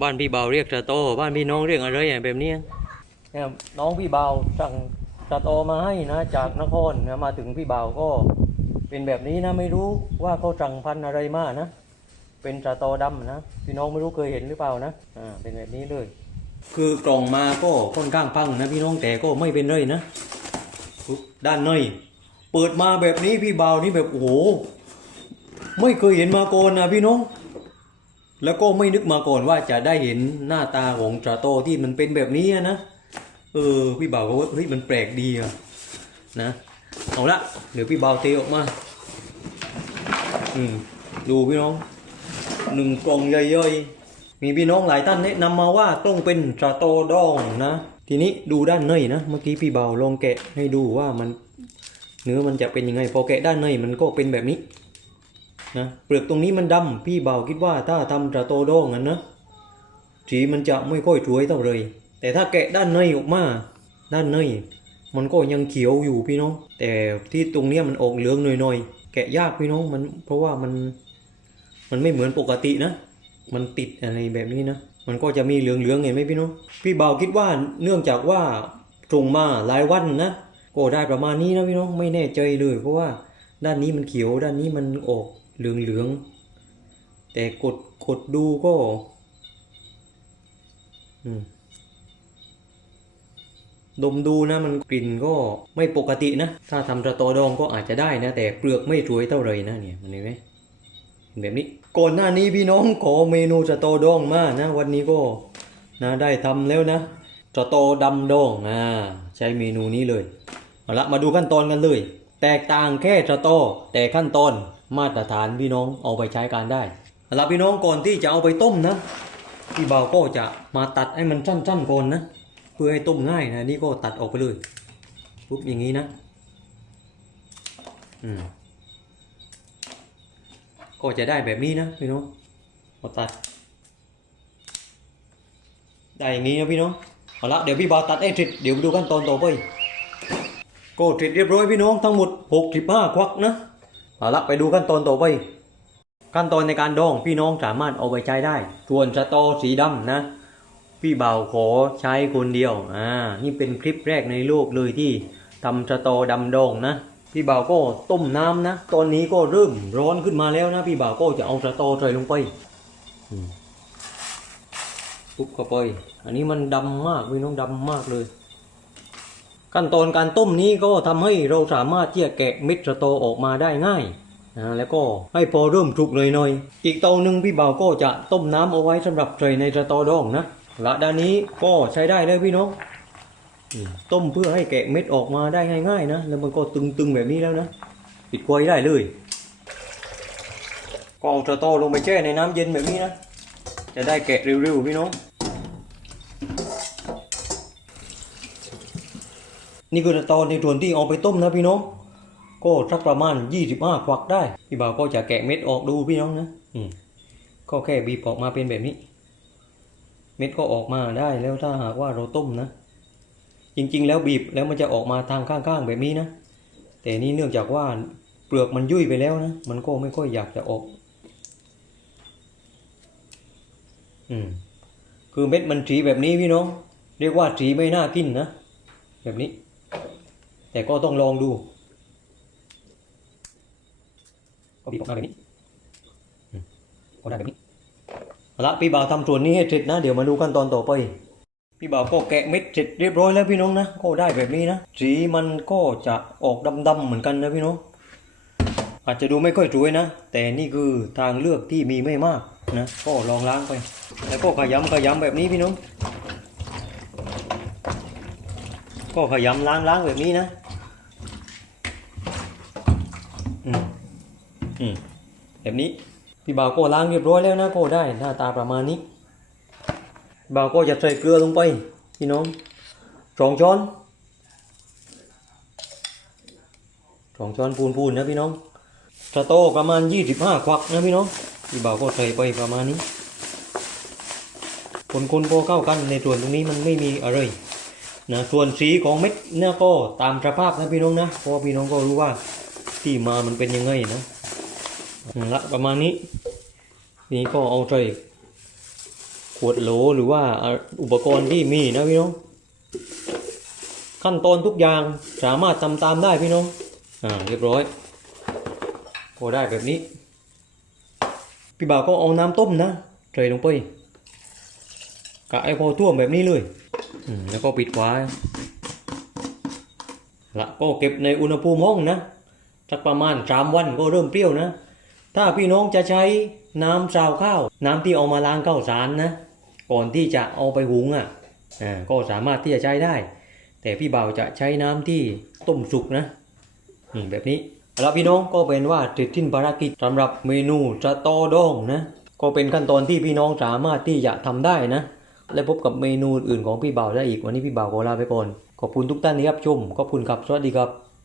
บ้านพี่เบาเรียกตะโต บ้านพี่น้องเรียกอะไรอย่างแบบนี้เนี่ยน้องพี่เบาสั่งตะโตมาให้นะ จากนครนะมาถึงพี่เบาก็เป็นแบบนี้นะไม่รู้ว่าเขาสั่งพันอะไรมานะ เป็นตะโตดำนะพี่น้องไม่รู้เคยเห็นหรือเปล่านะอ่าเป็นแบบนี้เลย คือกล่องมาก็ค่อนข้างพังนะพี่น้องแต่ก็ไม่เป็นไรนะด้านในเปิดมาแบบนี้พี่เบานี่แบบโอ้โหไม่เคยเห็นมาก่อนนะพี่น้อง แล้วก็ไม่นึกมาก่อนว่าจะได้เห็นหน้าตาของตราโตที่มันเป็นแบบนี้นะ เออ พี่บ่าวก็ว่าเฮ้ยมันแปลกดีอะนะ เอาละ เดี๋ยวพี่บ่าวเทออกมา อืม ดูพี่น้อง หนึ่งกล่องใหญ่ๆมีพี่น้องหลายท่านแนะนำมาว่าต้องเป็นตราโตดองนะ ทีนี้ดูด้านในนะ เมื่อกี้พี่บ่าวลองแกะให้ดูว่ามัน เนื้อมันจะเป็นยังไง พอแกะด้านในมันก็เป็นแบบนี้ นะเปลือกตรงนี้มันดำพี่เบาคิดว่าถ้าทำตราโตโดงนั้นนะสีมันจะไม่ค่อยสวยเท่าเลย แต่ถ้าแกะด้านในออกมา ด้านในมันก็ยังเขียวอยู่พี่น้อง แต่ที่ตรงเนี้ยมันออกเหลืองหน่อยๆ แกะยากพี่น้องมันเพราะว่ามันมันไม่เหมือนปกตินะ มันติดอะไรแบบนี้นะ มันก็จะมีเหลืองๆเห็นไหมพี่น้อง พี่เบาคิดว่าเนื่องจากว่าตรงมาหลายวันนะก็ได้ประมาณนี้นะพี่น้องไม่แน่ใจเลย เพราะว่าด้านนี้มันเขียวด้านนี้มันออก เหลืองๆแต่กดกดดูก็ดมดูนะมันกลิ่นก็ไม่ปกตินะ ถ้าทำตะโตดองก็อาจจะได้นะ แต่เปลือกไม่สวยเท่าไหรนะเนี่ยมันเห็นไหมแบบนี้ก่อนหน้านี้พี่น้องขอเมนูสะโตดองมานะ วันนี้ก็นะได้ทำแล้วนะสะโตดำดองอ่าใช้เมนูนี้เลยเอาละมาดูขั้นตอนกันเลย แตกต่างแค่สะโตแต่ขั้นตอน มาตรฐานพี่น้องเอาไปใช้การได้เอาละพี่น้องก่อนที่จะเอาไปต้มนะพี่เบาก็จะมาตัดให้มันสั้นๆก่อนนะเพื่อให้ต้มง่ายนะนี่ก็ตัดออกไปเลยปุ๊บอย่างนี้นะอืมก็จะได้แบบนี้นะพี่น้องมาตัด ได้อย่างนี้นะพี่น้องเอาละเดี๋ยวพี่บาตัดให้เสร็จเดี๋ยวไปดูขั้นตอนต่อไปก็เสร็จเรียบร้อยพี่น้องทั้งหมด65ควักนะ เอาละไปดูขั้นตอนต่อไป ขั้นตอนในการดองพี่น้องสามารถเอาไปใช้ได้ ส่วนสตอสีดำนะ พี่เบ่าขอใช้คนเดียวอ่านี่เป็นคลิปแรกในโลกเลยที่ทำสตอดำดองนะ พี่เบ่าก็ต้มน้ำนะ ตอนนี้ก็เริ่มร้อนขึ้นมาแล้วนะ พี่เบ่าก็จะเอาสตอใส่ลงไปปุ๊บเข้าไป อันนี้มันดำมากพี่น้องดำมากเลย ขั้นตอนการต้มนี้ก็ทำให้เราสามารถที่จะแกะเม็ดสตอออกมาได้ง่ายนะแล้วก็ให้พอเริ่มสุกเลยหน่อยๆอีกเตาหนึ่งพี่เบาก็จะต้มน้ำเอาไว้สำหรับใส่ในสตอดองนะและด้านนี้ก็ใช้ได้เลยพี่น้องต้มเพื่อให้แกะเม็ดออกมาได้ง่ายๆนะแล้วมันก็ตึงๆแบบนี้แล้วนะปิดไว้ได้เลยก็เอาสตอลงไปแช่ในน้ำเย็นแบบนี้นะจะได้แกะเร็วๆพี่น้อง นี่คือตอนในส่วนที่เอาไปต้มนะพี่น้อง ก็สักประมาณ 25ควักได้ พี่บ่าวก็จะแกะเม็ดออกดูพี่น้องนะอืมก็แค่บีบออกมาเป็นแบบนี้ เม็ดก็ออกมาได้แล้วถ้าหากว่าเราต้มนะ จริงๆ แล้วบีบแล้วมันจะออกมาทางข้างๆแบบนี้นะ แต่นี่เนื่องจากว่าเปลือกมันยุ่ยไปแล้วนะ มันก็ไม่ค่อยอยากจะออก อืม คือเม็ดมันสีแบบนี้พี่น้อง เรียกว่าสีไม่น่ากินนะ แบบนี้ แต่ก็ต้องลองดู ก็บีบออกมาแบบนี้ก็ได้แบบนี้ละพี่บ่าวทำส่วนนี้ให้เสร็จนะ เดี๋ยวมาดูขั้นตอนต่อไป พี่บ่าวก็แกะเม็ดเสร็จเรียบร้อยแล้วพี่น้องนะ ก็ได้แบบนี้นะ สีมันก็จะออกดำๆเหมือนกันนะพี่น้อง อาจจะดูไม่ค่อยสวยนะ แต่นี่คือทางเลือกที่มีไม่มากนะ ก็ลองล้างไป แล้วก็ขยำขยำแบบนี้พี่น้อง ก็ขยำล้างล้างแบบนี้นะอืมอืมแบบนี้พี่บ่าวก็ล้างเรียบร้อยแล้วนะก็ได้หน้าตาประมาณนี้บ่าวก็จะใส่เกลือลงไปพี่น้องสองช้อนสองช้อนปูนๆนะพี่น้องสะโตประมาณยี่สิบห้าควักนะพี่น้องพี่บ่าวก็ใส่ไปประมาณนี้คนๆพอเข้ากันในส่วนตรงนี้มันไม่มีอะไร นะส่วนสีของเม็ดเนี่ยก็ตามสภาพนะพี่น้องนะเพราะว่าพี่น้องก็รู้ว่าที่มามันเป็นยังไงนะละประมาณนี้ นี่ก็เอาใส่ขวดโหลหรือว่าอุปกรณ์ที่มีนะพี่น้องขั้นตอนทุกอย่างสามารถทำตามได้พี่น้องอ่าเรียบร้อยพอได้แบบนี้ พี่บ่าวก็เอาน้ำต้มนะใส่ลงไปกะไอพอท่วมแบบนี้เลย แล้วก็ปิดไว้ละก็เก็บในอุณหภูมิห้องนะสักประมาณสามวันก็เริ่มเปรี้ยวนะ ถ้าพี่น้องจะใช้น้ำซาวข้าว น้ำที่เอามาล้างข้าวสารนะ ก่อนที่จะเอาไปหุงอะอ่าก็สามารถที่จะใช้ได้ แต่พี่บ่าวจะใช้น้ำที่ต้มสุกนะนี่แบบนี้แล้วพี่น้องก็เป็นว่าเสร็จสิ้นภารกิจสำหรับเมนูสะตอดองนะ ก็เป็นขั้นตอนที่พี่น้องสามารถที่จะทำได้นะ และพบกับเมนูอื่นของพี่บ่าวได้อีกวันนี้พี่บ่าวขอลาไปก่อนขอบคุณทุกท่านที่รับชมขอบคุณครับสวัสดีครับ